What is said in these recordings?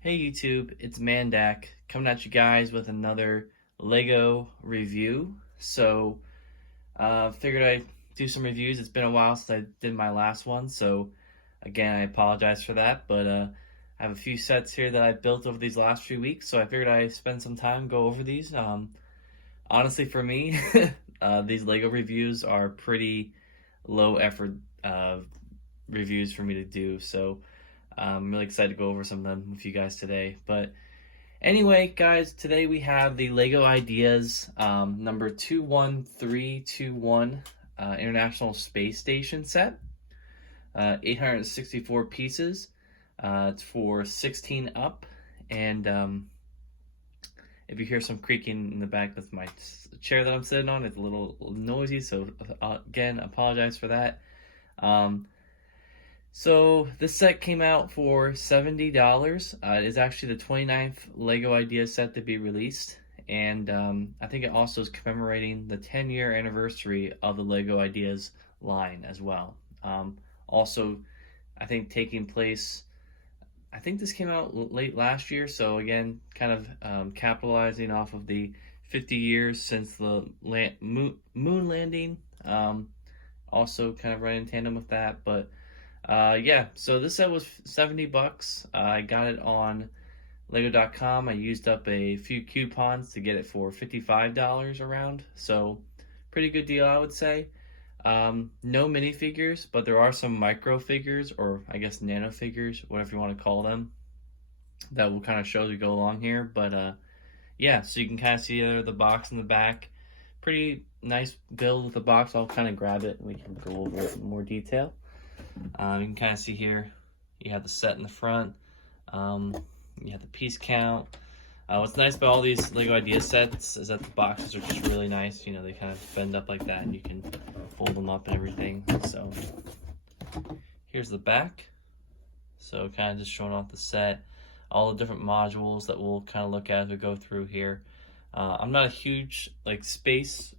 Hey YouTube, it's Mandak coming at you guys with another Lego review. Figured I'd do some reviews. It's been a while since I did my last one, so again, I apologize for that. I have a few sets here that I built over these last few weeks, so I figured I'd spend some time go over these. Honestly, for me, these Lego reviews are pretty low effort uh, reviews for me to do. I'm really excited to go over some of them with you guys today. But anyway, guys, today we have the Lego Ideas number 21321 International Space Station set. 864 pieces. It's for 16 up. And if you hear some creaking in the back, that's my chair that I'm sitting on. It's a little noisy, so again, apologize for that. So this set came out for $70. It is actually the 29th Lego Ideas set to be released, and I think it also is commemorating the 10-year anniversary of the Lego Ideas line as well. Also, I think taking place, I think this came out late last year, so again, kind of capitalizing off of the 50 years since the moon landing. Also kind of running in tandem with that, but yeah, so this set was $70. I got it on Lego.com. I used up a few coupons to get it for $55 around. So pretty good deal, I would say. No minifigures, but there are some micro figures, or I guess nano figures, whatever you want to call them, that will kind of show as we go along here. Yeah, so you can kind of see the box in the back. Pretty nice build with the box. I'll kind of grab it and we can go over it in more detail. You can kind of see here, you have the set in the front, you have the piece count. What's nice about all these Lego Idea sets is that the boxes are just really nice. You know, they kind of bend up like that and you can fold them up and everything. So here's the back. So kind of just showing off the set, all the different modules that we'll kind of look at as we go through here. I'm not a huge space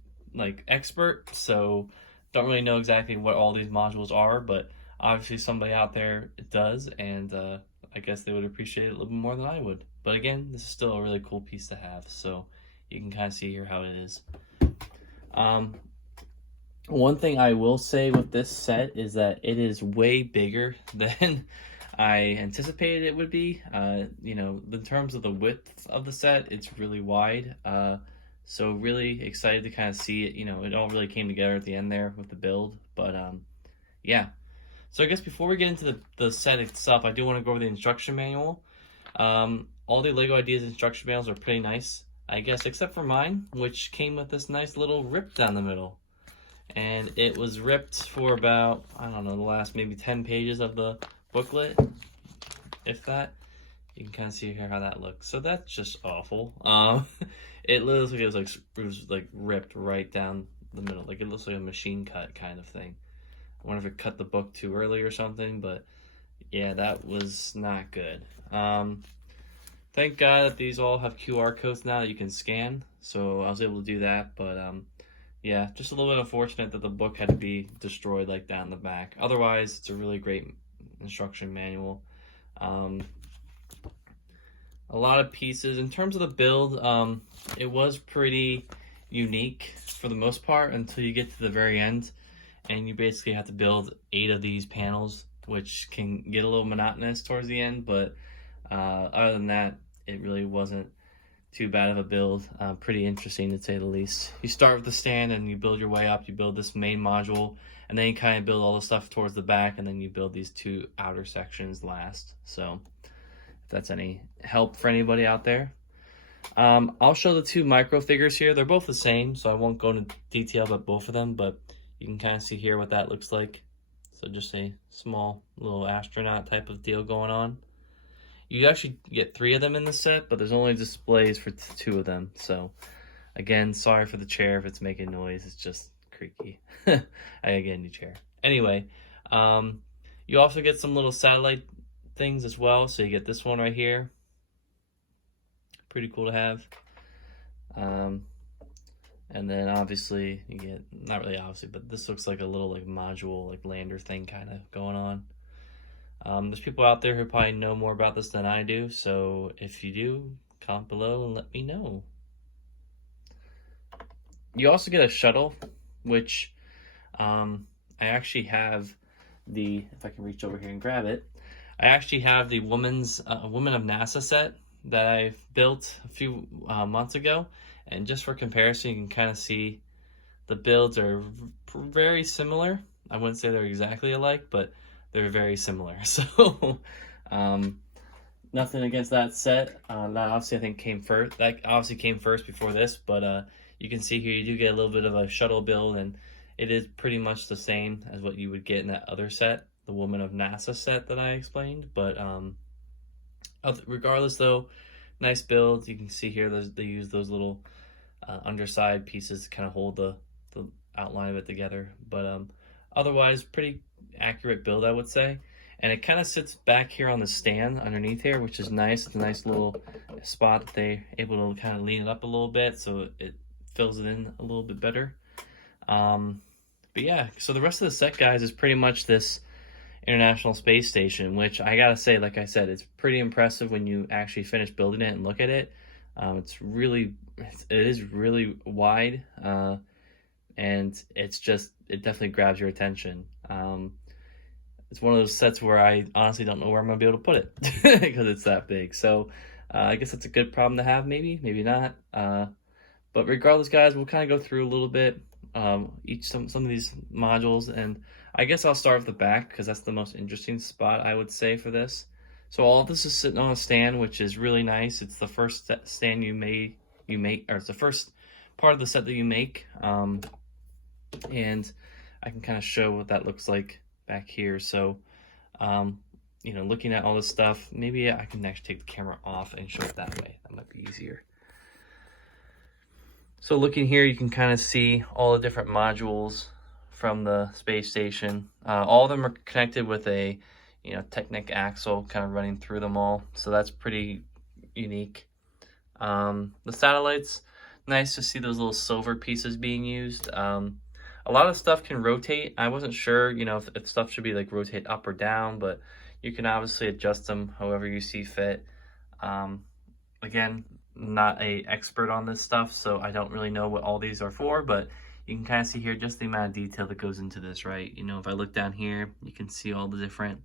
expert, so don't really know exactly what all these modules are, but obviously somebody out there does, and I guess they would appreciate it a little bit more than I would. But again, this is still a really cool piece to have, so you can kind of see here how it is. One thing I will say with this set is that it is way bigger than I anticipated it would be. You know, in terms of the width of the set, it's really wide. So really excited to kind of see it. You know, it all really came together at the end there with the build. Yeah. So I guess before we get into the set itself, I do want to go over the instruction manual. All the Lego Ideas instruction manuals are pretty nice, I guess, except for mine, which came with this nice little rip down the middle. And it was ripped for about, I don't know, the last maybe 10 pages of the booklet, if that. You can kind of see here how that looks. So that's just awful. It literally was like ripped right down the middle. Like it looks like a machine cut kind of thing. I wonder if it cut the book too early or something, but yeah, that was not good. Thank God that these all have QR codes now that you can scan, so I was able to do that, but yeah, just a little bit unfortunate that the book had to be destroyed like that in the back. Otherwise, it's a really great instruction manual. A lot of pieces. In terms of the build, it was pretty unique for the most part until you get to the very end, and you basically have to build 8 of these panels, which can get a little monotonous towards the end, but other than that, it really wasn't too bad of a build. Pretty interesting to say the least. You start with the stand and you build your way up. You build this main module, and then you kind of build all the stuff towards the back, and then you build these 2 outer sections last. So if that's any help for anybody out there. I'll show the 2 micro figures here. They're both the same, so I won't go into detail about both of them, but you can kind of see here what that looks like. So just a small little astronaut type of deal going on. You actually get 3 of them in the set, but there's only displays for 2 of them. So again, sorry for the chair if it's making noise. It's just creaky. I get a new chair. Anyway, you also get some little satellite things as well. So you get this one right here. Pretty cool to have. And then obviously you get, not really obviously, but this looks like a little module, lander thing kind of going on. There's people out there who probably know more about this than I do, so if you do, comment below and let me know. You also get a shuttle, which I actually have if I can reach over here and grab it, I actually have the Women of NASA set that I built a few months ago. And just for comparison, you can kind of see the builds are very similar. I wouldn't say they're exactly alike, but they're very similar. So nothing against that set. That obviously I think came first. That obviously came first before this, but you can see here you do get a little bit of a shuttle build, and it is pretty much the same as what you would get in that other set, the Woman of NASA set that I explained. But regardless, though, nice build. You can see here they use those little underside pieces to kind of hold the outline of it together. But otherwise, pretty accurate build, I would say. And it kind of sits back here on the stand underneath here, which is nice. It's a nice little spot that they're able to kind of lean it up a little bit, so it fills it in a little bit better. But yeah, so the rest of the set, guys, is pretty much this International Space Station, which I gotta say, like I said, it's pretty impressive when you actually finish building it and look at it. It is really wide, and it definitely grabs your attention. It's one of those sets where I honestly don't know where I'm gonna be able to put it because it's that big. So I guess that's a good problem to have, maybe not. But regardless, guys, we'll kind of go through a little bit some of these modules, and I guess I'll start with the back because that's the most interesting spot, I would say, for this. So all this is sitting on a stand, which is really nice. It's the first stand you make, or it's the first part of the set that you make. And I can kind of show what that looks like back here. So, looking at all this stuff, maybe I can actually take the camera off and show it that way. That might be easier. So looking here, you can kind of see all the different modules from the space station. All of them are connected with a Technic axle kind of running through them all, so that's pretty unique. The satellites, nice to see those little silver pieces being used. A lot of stuff can rotate. I wasn't sure, if stuff should be like rotate up or down, but you can obviously adjust them however you see fit. Again, not a expert on this stuff, so I don't really know what all these are for, but you can kind of see here just the amount of detail that goes into this, right? If I look down here, you can see all the different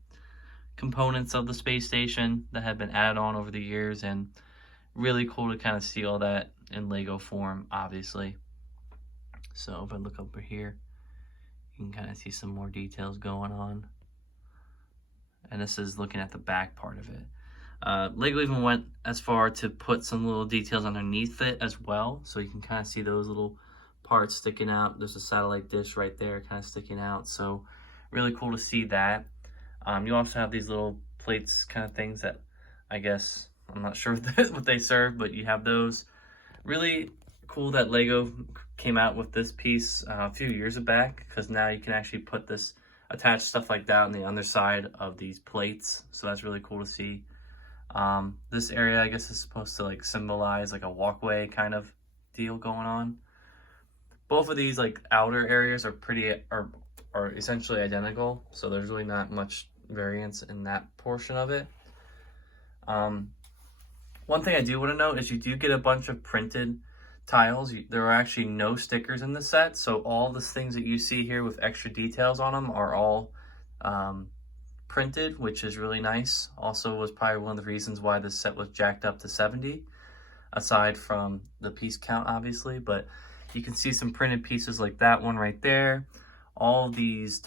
components of the space station that have been added on over the years, and really cool to kind of see all that in Lego form, obviously. So if I look over here, you can kind of see some more details going on. And this is looking at the back part of it. Lego even went as far to put some little details underneath it as well. So you can kind of see those little parts sticking out. There's a satellite dish right there kind of sticking out. So really cool to see that. You also have these little plates kind of things that I guess, I'm not sure what they serve, but you have those. Really cool that Lego came out with this piece a few years back, because now you can actually put this, attach stuff like that on the underside of these plates. So that's really cool to see. This area, I guess, is supposed to like symbolize like a walkway kind of deal going on. Both of these like outer areas are essentially identical, so there's really not much variance in that portion of it. One thing I do want to note is you do get a bunch of printed tiles. There are actually no stickers in the set, so all the things that you see here with extra details on them are all printed, which is really nice. Also was probably one of the reasons why this set was jacked up to 70, aside from the piece count, obviously. But you can see some printed pieces like that one right there. All these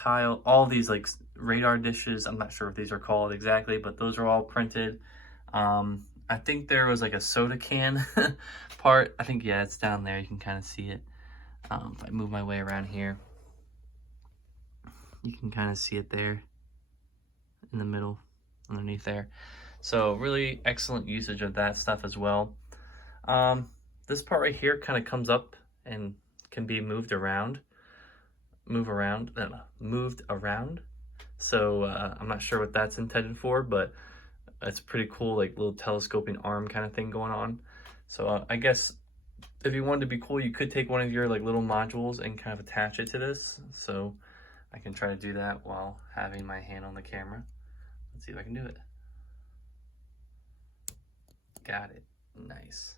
like radar dishes, I'm not sure what these are called exactly, but those are all printed. I think there was like a soda can part. I think, yeah, it's down there. You can kind of see it. If I move my way around here, you can kind of see it there in the middle, underneath there. So really excellent usage of that stuff as well. This part right here kind of comes up and can be moved around. So I'm not sure what that's intended for, but it's pretty cool, like little telescoping arm kind of thing going on. So I guess if you wanted to be cool, you could take one of your like little modules and kind of attach it to this. So I can try to do that while having my hand on the camera. Let's see if I can do it. Got it. Nice.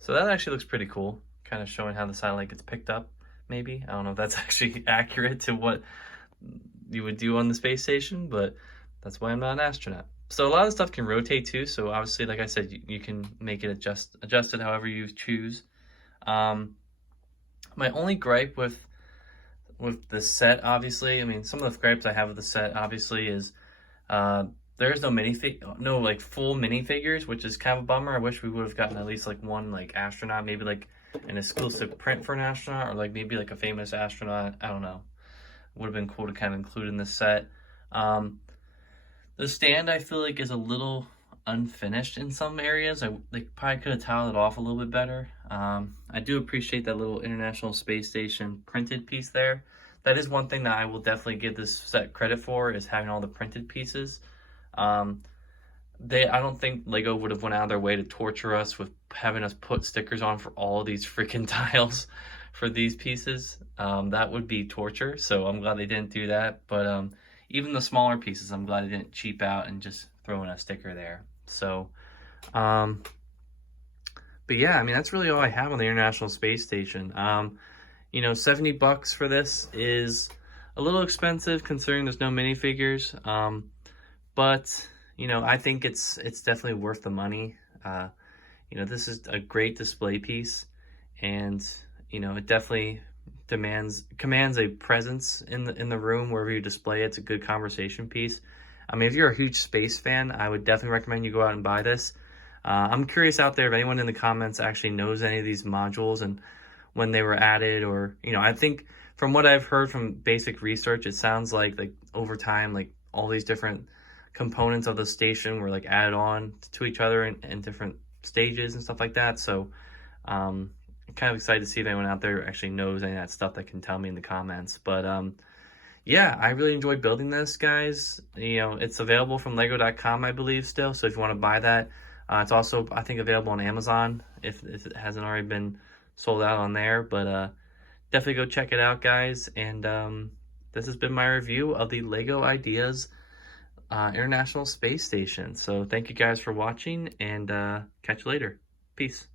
So that actually looks pretty cool, kind of showing how the satellite gets picked up, maybe. I don't know if that's actually accurate to what you would do on the space station, but that's why I'm not an astronaut. So a lot of stuff can rotate too, so obviously, like I said, you can make it adjusted however you choose. My only gripe with the set, obviously, I mean, some of the gripes I have with the set, obviously, is there's no like full minifigures, which is kind of a bummer. I wish we would have gotten at least like one like astronaut, maybe like an exclusive print for an astronaut, or like maybe like a famous astronaut. I don't know. Would have been cool to kind of include in this set. The stand, I feel like, is a little unfinished in some areas. They probably could have tiled it off a little bit better. I do appreciate that little International Space Station printed piece there. That is one thing that I will definitely give this set credit for, is having all the printed pieces. I don't think Lego would have went out of their way to torture us with having us put stickers on for all of these freaking tiles for these pieces. That would be torture, so I'm glad they didn't do that. But even the smaller pieces, I'm glad they didn't cheap out and just throw in a sticker there. So, but yeah, I mean, that's really all I have on the International Space Station. You know, $70 for this is a little expensive considering there's no minifigures. But you know, I think it's definitely worth the money. You know, this is a great display piece, and you know, it definitely commands a presence in the room wherever you display it. It's a good conversation piece. I mean, if you're a huge space fan, I would definitely recommend you go out and buy this. I'm curious out there if anyone in the comments actually knows any of these modules and when they were added, or, you know, I think from what I've heard from basic research, it sounds like over time, like all these different components of the station were like added on to each other in different stages and stuff like that. So I'm kind of excited to see if anyone out there actually knows any of that stuff that can tell me in the comments. But yeah, I really enjoyed building this, guys. You know, it's available from lego.com, I believe, still. So if you want to buy that, it's also, I think, available on Amazon if it hasn't already been sold out on there. But definitely go check it out, guys. And this has been my review of the LEGO Ideas International Space Station. So thank you guys for watching, and catch you later. Peace.